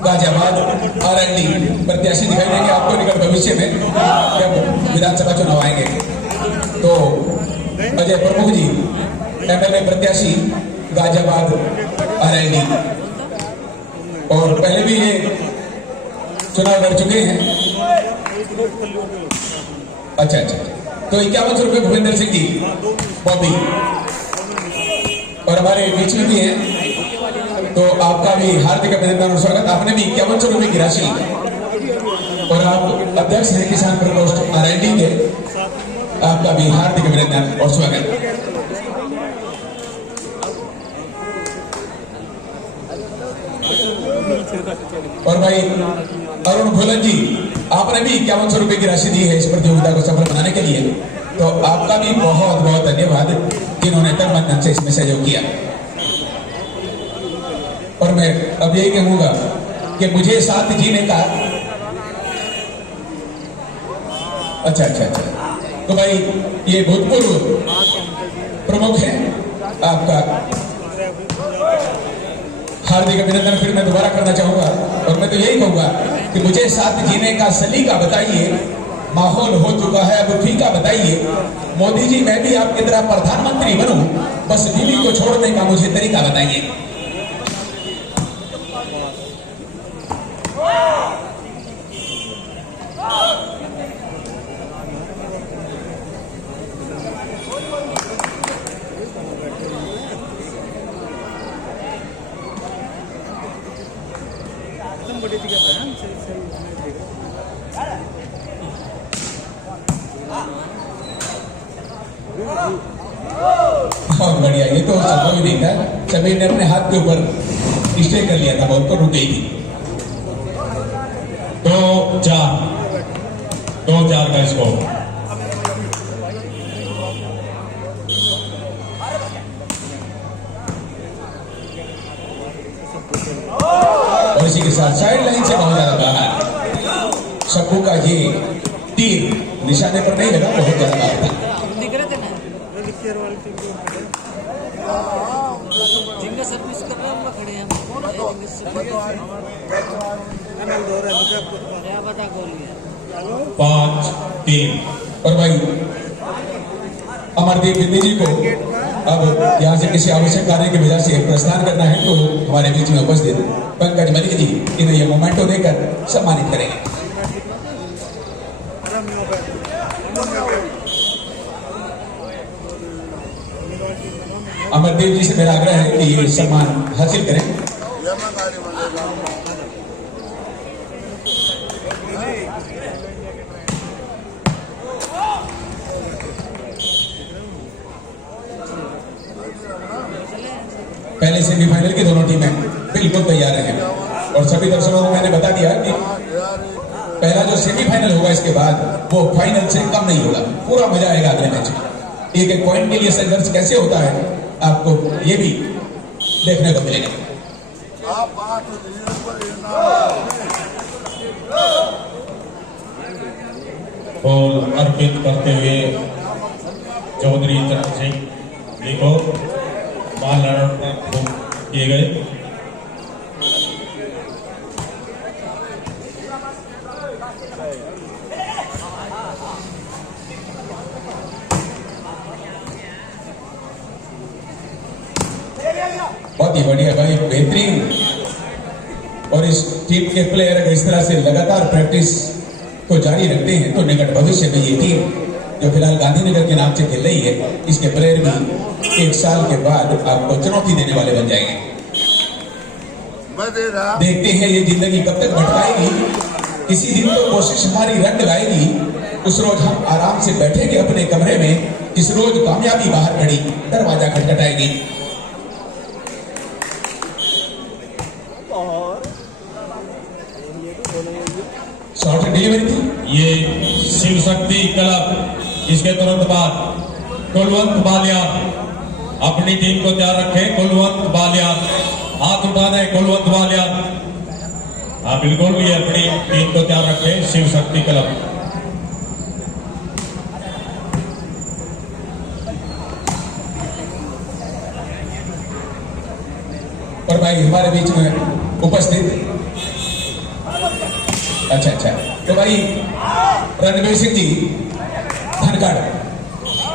Ghaziabad R&D प्रत्याशी दिखाई देंगे आपको निकट भविष्य में जब विधानसभा चुनाव आएंगे। तो अजय प्रमुख जी एमएलए प्रत्याशी गाजियाबाद आरएनडी, और पहले भी ये चुनाव लड़ चुके हैं। अच्छा, तो 51 रुपये भूपेंद्र सिंह जी बॉबी, और हमारे बीच में भी है, तो आपका भी हार्दिक अभिनंदन और स्वागत। आपने भी 51 रुपये की राशि, और आप अध्यक्ष हैं किसान प्रकोष्ठ आरएनडी के, आपका भी हार्दिक अभिनंदन और स्वागत। और भाई अरुण भोलन जी, आपने भी 51 रुपये की राशि दी है इस प्रतियोगिता को सफल बनाने के लिए, तो आपका भी बहुत बहुत धन्यवाद जिन्होंने तन मन धन से इसमें सहयोग किया। और मैं अब यही कहूंगा कि मुझे साथ जीने का अच्छा, तो भाई ये भूतपूर्व प्रमुख है, आपका हार्दिक अभिनंदन फिर मैं दोबारा करना चाहूंगा। और मैं तो यही कहूंगा कि मुझे साथ जीने का सलीका बताइए, माहौल हो चुका है अब फीका बताइए। मोदी जी मैं भी आपकी तरह प्रधानमंत्री बनूं, बस बीवी को छोड़ने का मुझे तरीका बताइए। बहुत बढ़िया, ये तो संभव ही नहीं था, सभी ने अपने हाथ के ऊपर स्टे कर लिया था, बहुत तो रुक गई थी। 2-4 का स्कोर। और इसी के साथ साइड लाइन से बहुत ज्यादा बाहर, शक्कू का ये तीर निशाने पर नहीं लगा, बहुत ज्यादा बाहर था। सर्विस कर रहे हैं, खड़े हैं, कौन है? क्या बता गोली है? 5-3। और भाई अमरदीप बिंदी जी को अब यहाँ से किसी आवश्यक कार्य की वजह से प्रस्थान करना है, तो हमारे बीच में उपस्थित पंकज मलिक जी इन्हें ये मोमेंटो देकर सम्मानित करेंगे। अमरदीप जी से मेरा आग्रह है कि ये सम्मान हासिल करें। पहले सेमीफाइनल की दोनों टीमें बिल्कुल तैयार हैं, और सभी दर्शकों को मैंने बता दिया कि पहला जो सेमीफाइनल होगा इसके बाद वो फाइनल से कम नहीं होगा, पूरा मजा आएगा अगले मैच में। एक पॉइंट के लिए संघर्ष कैसे होता है आपको ये भी देखने को मिलेगा। और अर्पित करते हुए चौधरी चरण सिंह जी को माल्यार्पण किए गए। बहुत ही बढ़िया भाई, बेहतरीन। और इस टीम के प्लेयर अगर इस तरह से लगातार प्रैक्टिस को जारी रखते हैं तो निकट भविष्य में ये टीम जो फिलहाल गांधीनगर के नाम से खेल रही है, इसके प्लेयर भी 1 साल के बाद आपको चुनौती देने वाले बन जाएंगे। देखते हैं ये जिंदगी कब तक भटकाएगी, किसी दिन तो कोशिश हमारी रंग लाएगी। उस रोज हम आराम से बैठेंगे अपने कमरे में, इस रोज कामयाबी बाहर खड़ी दरवाजा खटखटाएगी। शॉर्ट डिलीवरी थी। ये शिव शक्ति क्लब, इसके तुरंत बाद कुलवंत बालियान अपनी टीम को तैयार रखे। कुलवंत बालियान हाथ उठा दें, कुलवंत बालियान। हाँ बिल्कुल, ये अपनी टीम को तैयार रखे, शिव शक्ति क्लब। और भाई भाई हमारे बीच में उपस्थित। अच्छा, तो भाई रणवीर सिंह जी धनखड़,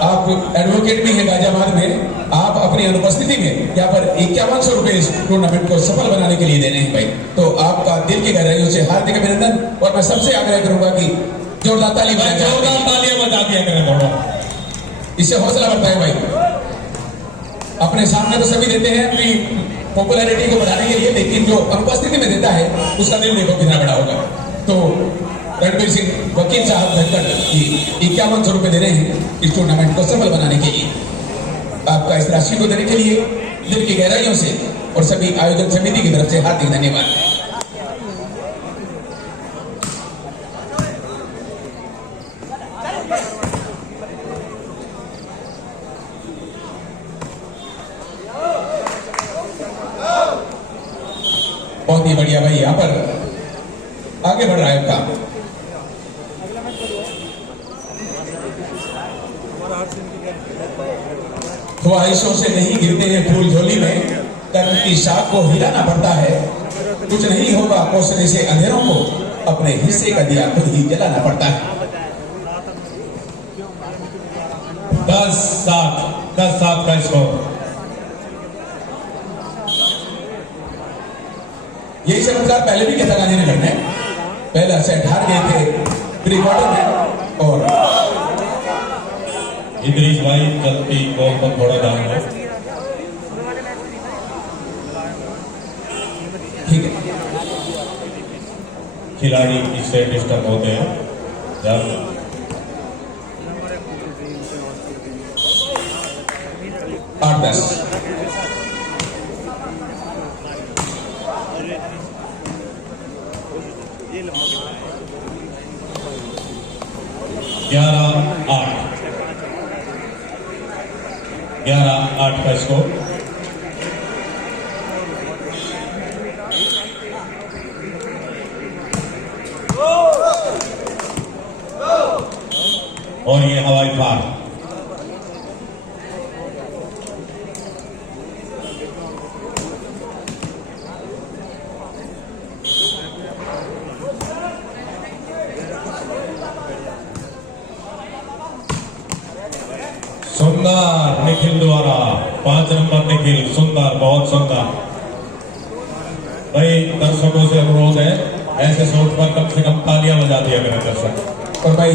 आप एडवोकेट भी हैं गाजियाबाद में, आप अपनी अनुपस्थिति में यहाँ पर 5100 रुपए इस टूर्नामेंट को सफल बनाने के लिए दे रहे हैं भाई। तो आपका दिल की गहराइयों से हार्दिक अभिनंदन, और मैं सबसे आग्रह करूंगा कि जोरदार ताली बजा दिया करें दोनों, इससे हौसला बढ़ता है भाई। अपने सामने तो सभी देते हैं अपनी पॉपुलैरिटी को बढ़ाने के लिए, लेकिन जो अनुपस्थिति में देता है उसका दिल देखो कितना बड़ा होगा। तो रणवीर सिंह वकील साहब धनखड़ जी 5100 रुपए दे रहे हैं इस टूर्नामेंट को सफल बनाने के लिए। आपका इस राशि को देने के लिए दिल की गहराइयों से और सभी आयोजन समिति की तरफ से हार्दिक धन्यवाद। बहुत ही बढ़िया भाई, यहाँ पर आगे बढ़ रहा है काम। ख्वाहिशों से नहीं गिरते हैं फूल झोली में, कर्म की शाख को हिलाना पड़ता है। कुछ नहीं होगा कोसने से अंधेरों को, अपने हिस्से का दिया खुद ही जलाना पड़ता है। 10-7 का स्कोर। यही चमत्कार पहले भी कहता गांधी ने करना है। पहला सेट हार गए थे प्री क्वार्टर में, और इदरीस भाई चलती बॉल पर थोड़ा ध्यान दो। ठीक है, खिलाड़ी इससे डिस्टर्ब होते हैं जब 8-10। ग्यारह आठ का स्कोर। और ये हवाई फार। सुंदर निखिल द्वारा 5 नंबर निखिल, सुंदर, बहुत सुंदर। भाई दर्शकों से अनुरोध है, ऐसे शॉट पर कम से कम तालियां बजा दिया करें दर्शक। और भाई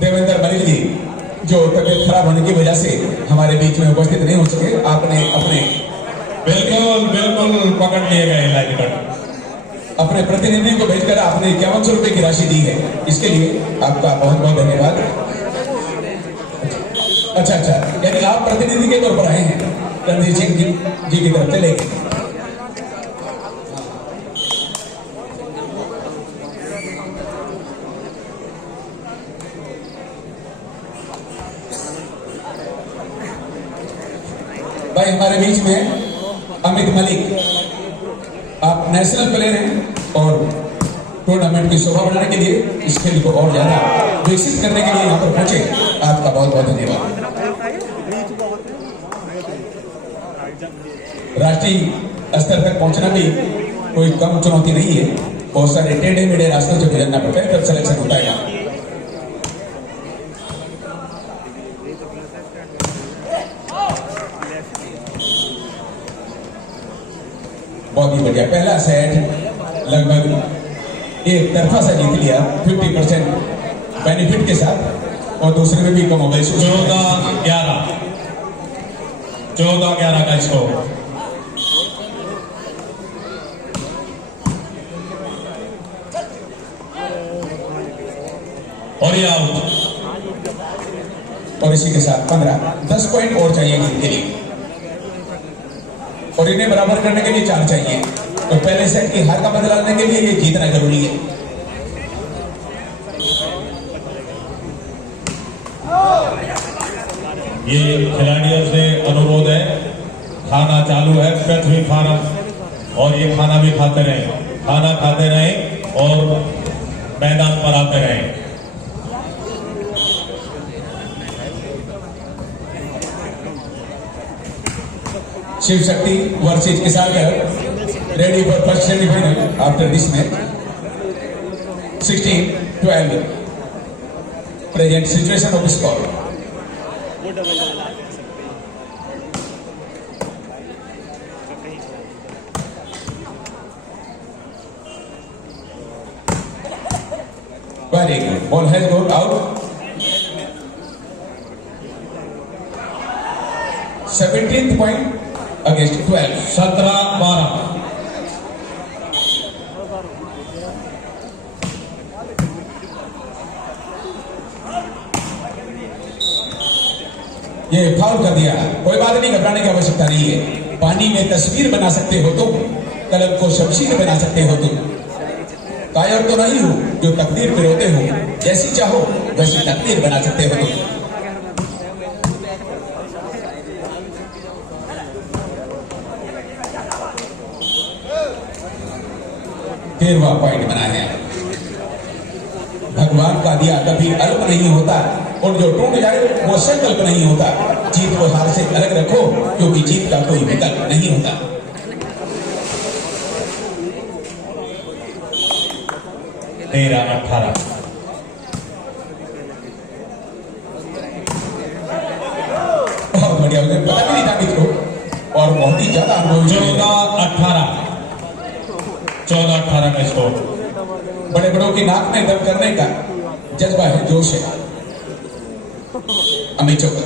देवेंद्र मलिक जी जो तबीयत खराब होने की वजह से हमारे बीच में उपस्थित नहीं हो सके, आपने अपने बिल्कुल पकड़ लिए गए लाइन कट। अपने प्रतिनिधि को भेजकर आपने 5100 रुपए की राशि दी है, इसके लिए आपका बहुत बहुत धन्यवाद। अच्छा, यानी आप प्रतिनिधि के तौर पर आए हैं रणधीर सिंह जी की तरफ से लेके। भाई हमारे बीच में अमित मलिक, आप नेशनल प्लेयर हैं और टूर्नामेंट की शोभा बढ़ाने के लिए, इस खेल को और ज्यादा विकसित करने के लिए यहाँ पर पहुंचे, आपका बहुत बहुत धन्यवाद। राष्ट्रीय स्तर तक पहुंचना भी कोई कम चुनौती नहीं है, बहुत सारे टेढ़े मेढ़े रास्तों से गुजरना पड़ता है, तब सिलेक्शन होता है। बहुत ही बढ़िया, पहला सेट लगभग एक तरफा सा जीत लिया 50% बेनिफिट के साथ, और दूसरे में भी कम हो गए। 14-11 का स्कोर। और ये आउट। और इसी के साथ 10 पॉइंट और चाहिए जीत के लिए, और इन्हें बराबर करने के लिए 4 चाहिए। तो पहले सेट की हार का बदला लेने के लिए ये जीतना जरूरी है। ये खिलाड़ियों से अनुरोध है, खाना चालू है पृथ्वी फार्म, और ये खाना भी खाते रहें, खाना खाते रहें और मैदान पर आते रहें। शिव शक्ति वर्सेज किसान ready for first semi-final after this match. 16-12. Present situation of the score. Very good. Ball has gone out. 17th point against 12. 17-12। ये फाउल कर दिया। कोई बात नहीं, घबराने की आवश्यकता नहीं है। पानी में तस्वीर बना सकते हो तुम, कलम को शमशीर बना सकते हो तुम। कायर तो नहीं हो जो तकदीर पे रोते हो, जैसी चाहो वैसी तकदीर बना सकते हो तुम। तेरहवां पॉइंट बना है। भगवान का दिया कभी अल्प नहीं होता और जो टूट जाए वो संकल्प नहीं होता। जीत को हार से अलग रखो क्योंकि जीत का कोई विकल्प नहीं होता। 13-18। बहुत बढ़िया, मुझे पता भी नहीं था मित्रों और बहुत ही ज्यादा अनुभव। 14-18। 14-18 का स्कोर। बड़े बड़ों की नाक में दम करने का जज्बा है, जोश है। अमित चौकर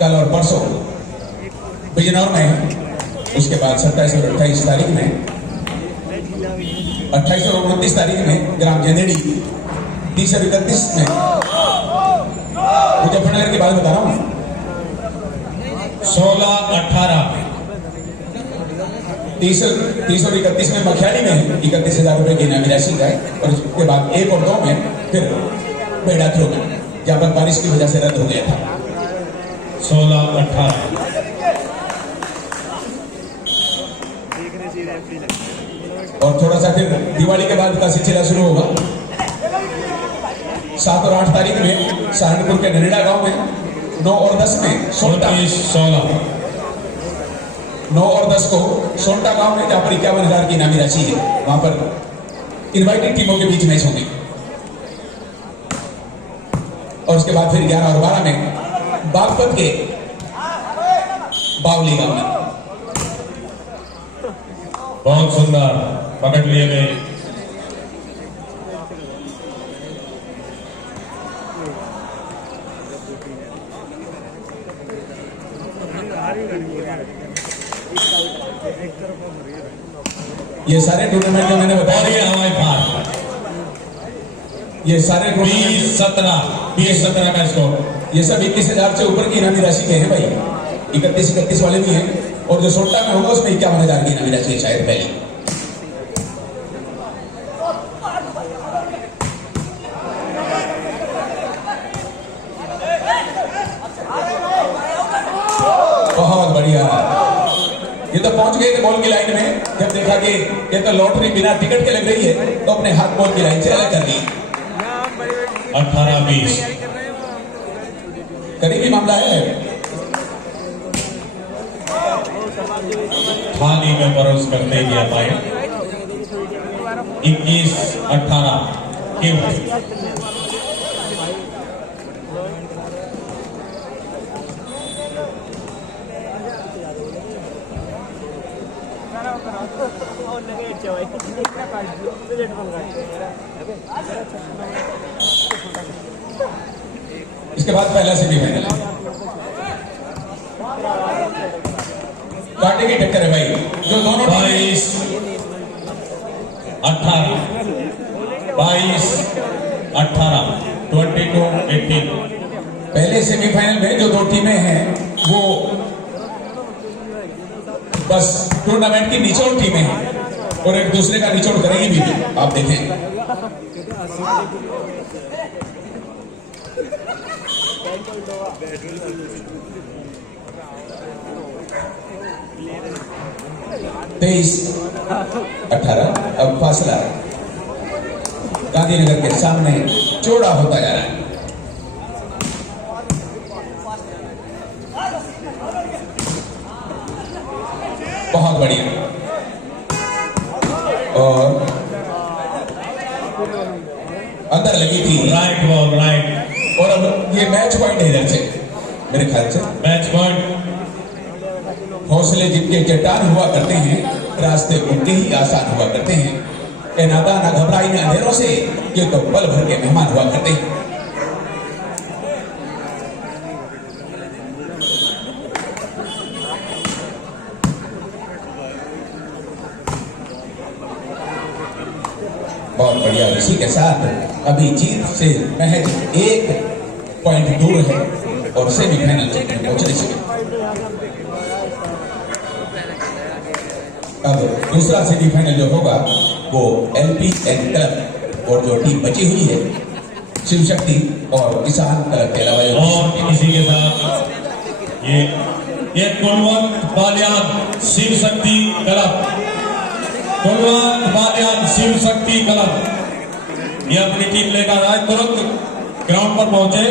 कल और परसों बिजनौर में, उसके बाद 27 और 28 तारीख में, 28 और 29 तारीख में ग्राम जनेड़ी, 30 और 31 में मुजफ्फरनगर की बात बता रहा हूं। 16-18। 30 और 31 में मखियाली में 31,000 रुपए की इनामी राशि का है और उसके बाद 1 और 2 में फिर बेड़ा थ्रो में, जहां पर बारिश की वजह से रद्द हो गया था। 16-18। और थोड़ा सा फिर दिवाली के बाद का सिलसिला शुरू होगा। 7 और 8 तारीख में सहारनपुर के नरेड़ा गांव में, 9 और 10 में सोनटा, 19-16। 9 और 10 को सोनटा गांव में, जहां पर 51,000 की इनामी राशि है, वहां पर इनवाइटेड टीमों के बीच मैच होंगे। और उसके बाद फिर 11 और 12 में बागपत के बावली गांव में। बहुत सुंदर पकड़ लिए गए। ये सारे टूर्नामेंट जो मैंने और बताया, ये हवाई फार। ये सारे टूर्नामेंट 20-17 का स्कोर। ये सब 21,000 से ऊपर की इनामी राशि के हैं भाई। 31 वाले भी हैं और जो सोटा में होगा उसमें 51,000 की इनामी राशि है शायद पहले। बहुत बढ़िया, ये तो पहुंच गए थे बॉल की लाइन में। जब देखा कि ये तो लॉटरी बिना टिकट के लग रही है तो अपने हाथ बॉल की लाइन से अलग कर दी। 18-20। करीबी मामला है। थाली में परोस कर दे दिया भाई। 21-18 क्यों? इसके बाद पहला सेमीफाइनल है। कांटे की टक्कर है भाई, जो दोनों 22-18 22-18 22-18। पहले सेमीफाइनल में जो 2 टीमें हैं वो बस टूर्नामेंट की निचोड़ टीमें हैं और एक दूसरे का निचोड़ करेंगी भी, आप देखें। तेईस 18 अब फासला गांधीनगर के सामने चौड़ा होता जा रहा है। बहुत बढ़िया। और अंदर लगी थी राइट बॉल राइट। और अब ये मैच पॉइंट है इधर से मेरे ख्याल से। Match point. हौसले जिनके चट्टान हुआ करते हैं, रास्ते उनके ही आसान हुआ करते हैं। ए नादा ना घबराई ना अंधेरों से, ये तो पल भर के मेहमान हुआ करते हैं। बहुत बढ़िया। इसी के साथ अभी जीत से महज 1 पॉइंट दूर है और सेमीफाइनल तक पहुंचने से। अब दूसरा सेमीफाइनल जो होगा वो LPN क्लब और जो टीम बची हुई है शिव शक्ति और किसान क्लब के अलावा और इसी के साथ ये कुलवंत बालियान शिव शक्ति क्लब, कुलवंत बालियान शिव शक्ति क्लब ये अपनी टीम लेकर आए, तुरंत ग्राउंड पर पहुंचे।